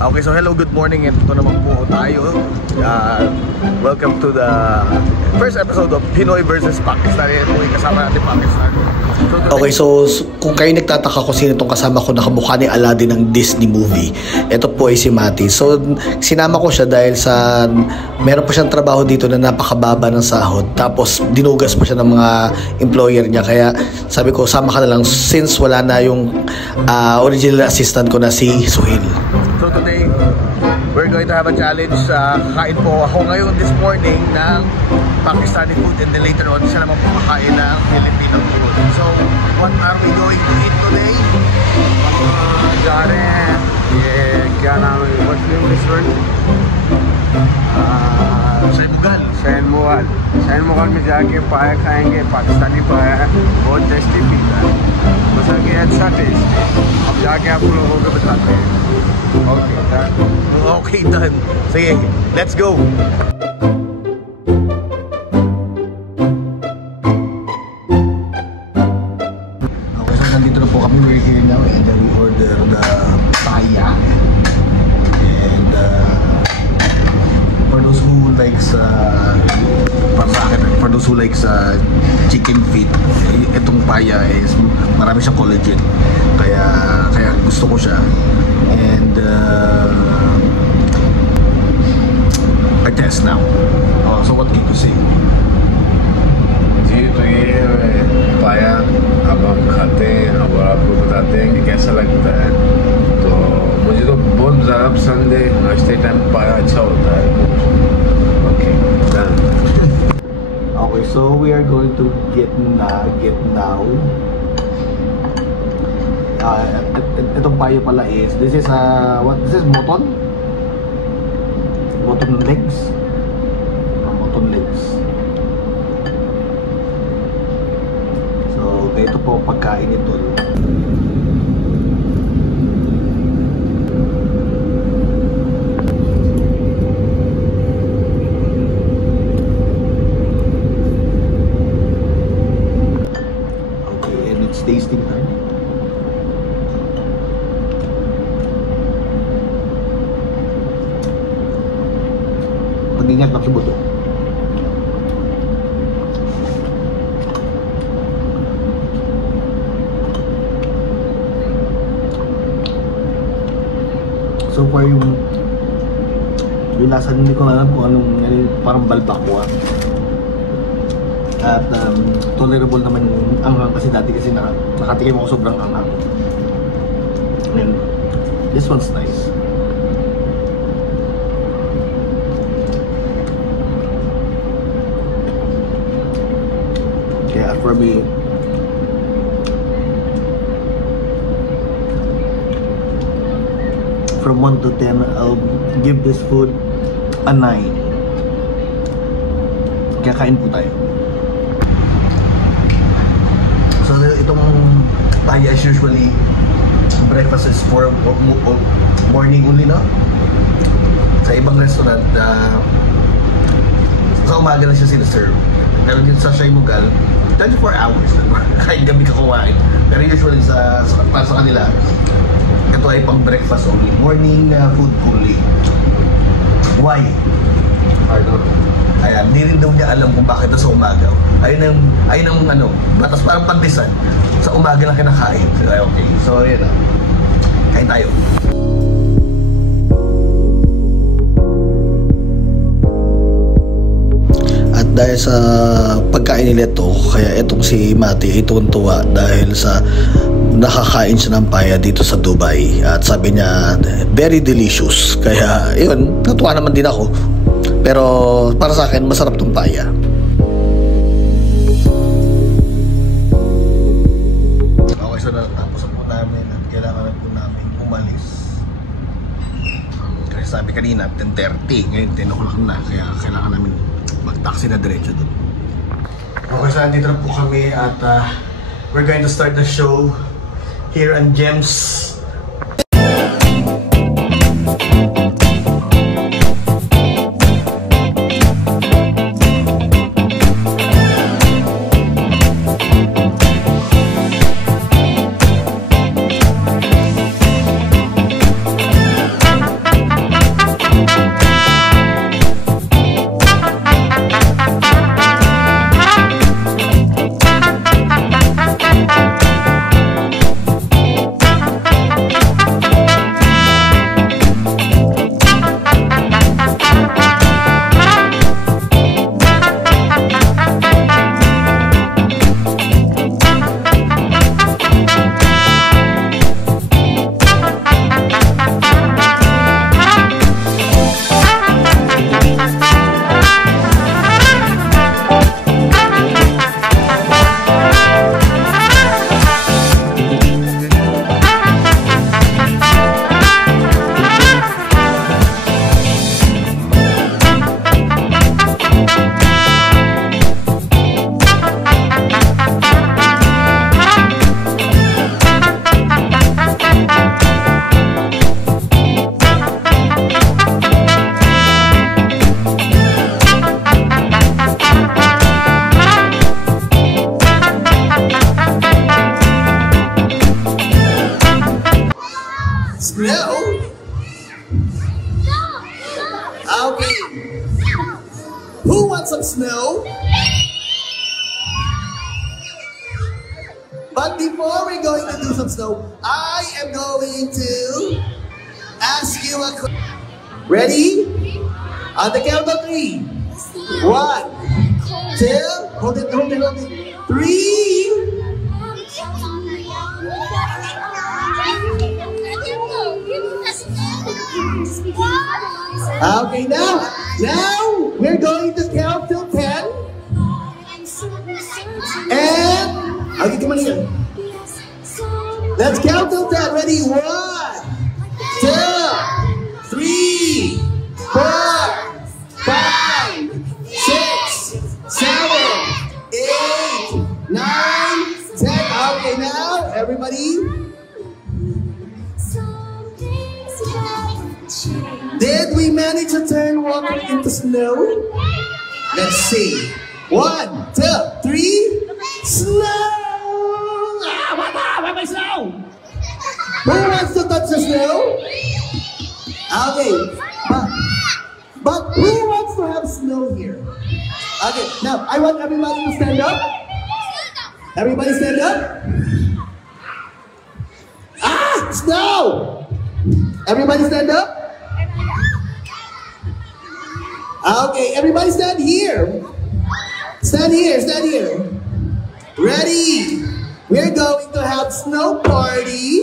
Okay, so hello, good morning. Ito naman po tayo. Welcome to the first episode of Pinoy versus Pakistan. Yan po yung kasama natin Pakistan. Okay, so kung kayo nagtataka kung sino itong kasama ko nakamukha ni Aladdin ng Disney movie, ito po ay si Mati. So sinama ko siya dahil sa meron po siyang trabaho dito na napakababa ng sahod, tapos dinugas pa siya ng mga employer niya. Kaya sabi ko, sama ka na lang since wala na yung original assistant ko na si Suhil. So today, we're going to have a challenge. Kakain po ako ngayon this morning ng Pakistani food, and then later on siya naman po kakain ng Filipino food. So, what are we going to eat today? जा रहे हैं ये क्या नाम है what's the name of this restaurant? Shaheen मुगल में जाके पाया खाएंगे, पाकिस्तानी पाया है, बहुत टेस्टी पिज़्ज़ा है, बस कि अच्छा टेस्ट है। अब जाके आप लोगों को बताते हैं। Okay, done. Sige, let's go. Nandito na po kami, we're here now, and then we order the paya. And for those who likes para sa akin, for those who likes chicken feet, itong paya is marami siyang collagen, kaya gusto ko siya. And I test now. So what can you say? जी तो ये पाया अब हम खाते हैं और आपको बताते हैं कि कैसा लगता है। तो मुझे तो बहुत ज़्यादा पसंद है, नाश्ते टाइम पाया अच्छा होता है। Okay done. Okay, so we are going to get now. Itong payo pala is, this is mutton legs. Mutton legs. So ito po pagkain nito. Okay, and it's tasting time. Pag-ingat magsubot to. So far yung lasa, hindi ko alam kung anong parang balbakwa. At tolerable naman yung anghang kasi dati nakatikim ako sobrang anghang. And this one's nice. Yeah, for me, from 1 to 10, I'll give this food a 9. Kaya kain po tayo. So itong paya is usually breakfast is for morning only, no? Sa ibang restaurant, sa umaga lang siya sinaserve. Pero dito sa Shaहीn Mughal, 24 hours. Kahit gabi ka kumain. Pero usually para sa kanila, ito ay pang breakfast only. Morning food only. Why? Pardon. Ayan, di rin daw niya alam kung bakit sa umaga. Ayun ang batas parang pantisan. Sa umaga lang kinakain. Okay, so yun na. Kain tayo. At dahil sa pagkain nila ito, kaya itong si Mati ay tuwa dahil sa nakakain siya ng paya dito sa Dubai. At sabi niya, very delicious. Kaya yun, natuwa naman din ako. Pero para sa akin, masarap tong paya. Okay, so natapos po namin at kailangan na po namin umalis. Kasi sabi kanina, 10:30. Ngayon, 10 o'clock na. Kaya kailangan namin mag-taxi na diretso doon. Okay, so nandito na po kami at we're going to start the show here on Gems. Who wants some snow? But before we're going to do some snow, I am going to ask you a question. Ready? On the count of 3. 1, 2, hold it. 3. Okay, now we're going to count till 10. And okay, come on here. Let's count till 10. Ready? 1, 2, 3, 4, 5, 6, 7, 8, 9, 10. Okay, now everybody. Did we manage to turn water into snow? Let's see. 1, 2, 3. Snow! Why my snow? Who wants to touch the snow? Okay. But who wants to have snow here? Okay, now I want everybody to stand up. Everybody stand up. Snow! Everybody stand up. Okay, everybody stand here. Stand here. Ready? We're going to have snow party.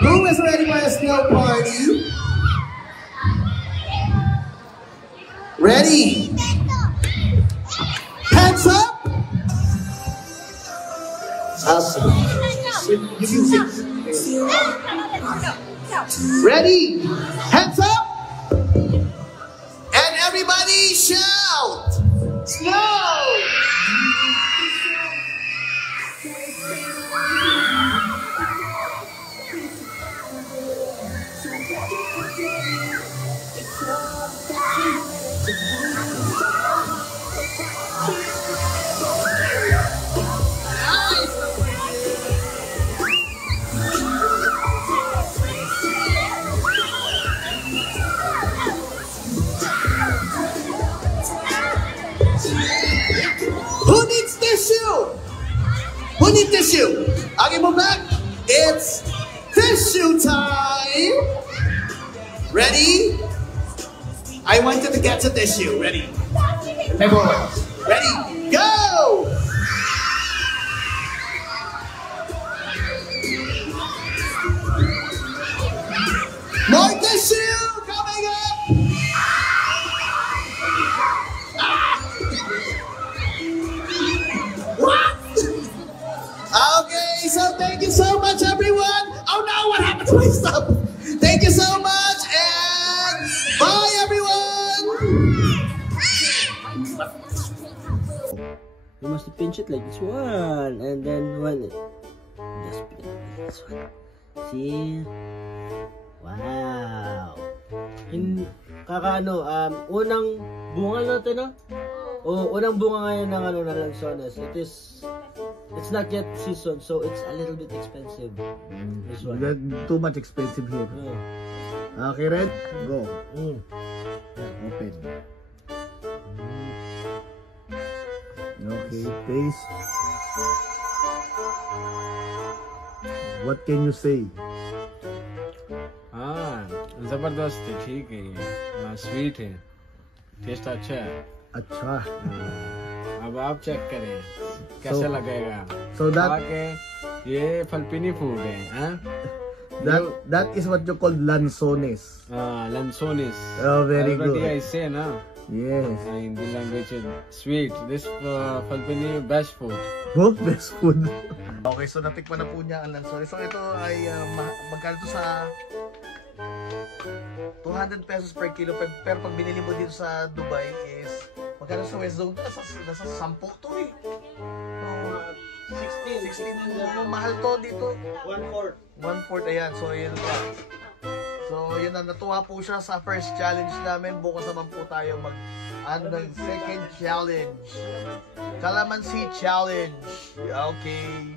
Who is ready for a snow party? Ready? Hands up. Ready? Hands up. And everybody shout. Snow. Who needs tissue? Okay, move back. It's tissue time. Ready? I want you to get the tissue. Ready? Ready? Go! More tissue coming up. What? Okay, so thank you so much, everyone. Oh no, what happened to my stuff? Thank you so much, and bye, everyone. You must pinch it like this one, and then when it just pinch it like this one. See? Wow. Unang bunga natin, no? O unang bunga ngayon ng ng lansones. It's not yet season, so it's a little bit expensive. This one. Too much expensive here. Okay, Red? Go. Open. Okay, taste. What can you say? जबरदस्त है, ठीक है, स्वीट है, टेस्ट अच्छा है। अच्छा। अब आप चेक करें कैसा लगेगा। So that ये फलपिनी फूड है, that is what you call lanzones. Lanzones. Oh, very good. I say na. Yes. In the language, sweet. This Philippine best food. Oh, best food. Okay, so natikman na po niya ang lansones. So ito ay magkano to sa 200 pesos per kilo. Pero pag binili mo dito sa Dubai is magkano sa West Zone? Nasa 10 to eh. 16. Mahal to dito. 1/4. 1/4, ayan. So yun pa. So yun na, natuwa po siya sa first challenge namin. Bukas naman po tayo ng second challenge. Calamansi challenge. Okay.